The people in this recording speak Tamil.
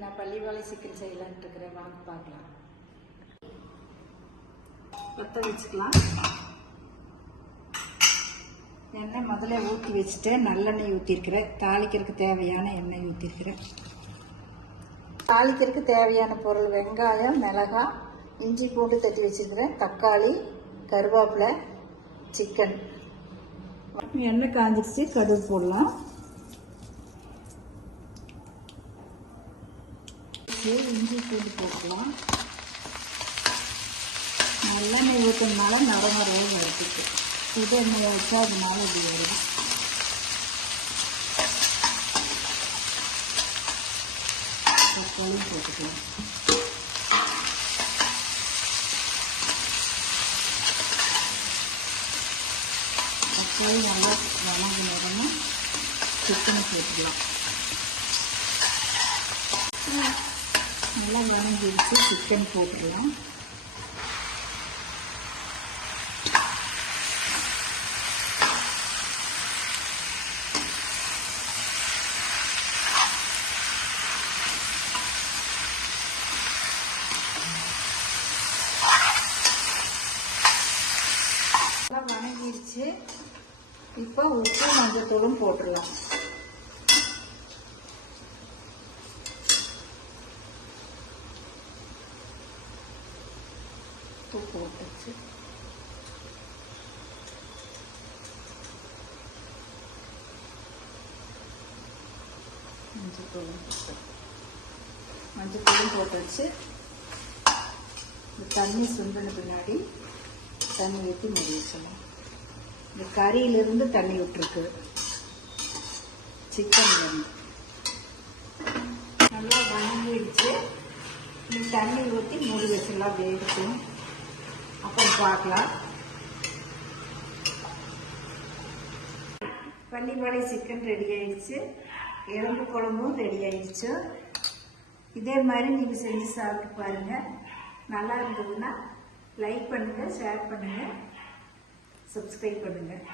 நான் பள்ளிவாழை சிக்கன் செய்யலான்ட்டு இருக்கிறேன். வாங்க பார்க்கலாம். பற்ற வச்சுக்கலாம். எண்ணெய் முதல்ல ஊற்றி வச்சுட்டு நல்லெண்ணெய் ஊற்றிருக்கிறேன். தாளிக்கிறதுக்கு தேவையான எண்ணெய் ஊற்றிருக்கிறேன். தாளிக்கிறதுக்கு தேவையான பொருள் வெங்காயம், மிளகாய், இஞ்சி பூண்டு தட்டி வச்சுருக்கிறேன், தக்காளி, கருவேப்பிலை, சிக்கன். எண்ணெய் காஞ்சிடுச்சு, கடுகு போடலாம். இஞ்சி பூண்டு போட்டுக்கலாம். நல்லெண்ணெய் ஊற்றினால நரமரவும் எடுத்துக்கு. புது எண்ணெயை வச்சா அதனால இப்படி வருது. தக்காளி போட்டுக்கலாம். தக்காளி நல்லா வணங்கினோம்னா சிக்கனை போட்டுக்கலாம். நல்லா வணங்கிடுச்சு, சிக்கன் போட்டுடலாம். நல்லா வணங்கிடுச்சு. இப்போ உப்பு மஞ்சத்தூளும் போட்டுடலாம். உப்பு போட்டுச்சு. மஞ்சத்தூளும் போட்டுச்சு. தண்ணி சுண்டின பின்னாடி தண்ணி ஊற்றி மூடி வச்சலாம். இந்த கறியிலிருந்து தண்ணி விட்டுருக்கு, சிக்கன்லேருந்து. நல்லா வணங்கிடுச்சு. இந்த தண்ணி ஊற்றி மூடி வச்சிடலாம், வேகட்டும். அப்புறம் பார்க்கலாம். பள்ளிவாழை சிக்கன் ரெடி ஆயிடுச்சு. எலும்பு குழம்பும் ரெடி ஆயிடுச்சு. இதே மாதிரி நீங்கள் செஞ்சு சாப்பிட்டு பாருங்கள். நல்லா இருந்ததுன்னா லைக் பண்ணுங்கள், ஷேர் பண்ணுங்கள், சப்ஸ்கிரைப் பண்ணுங்கள்.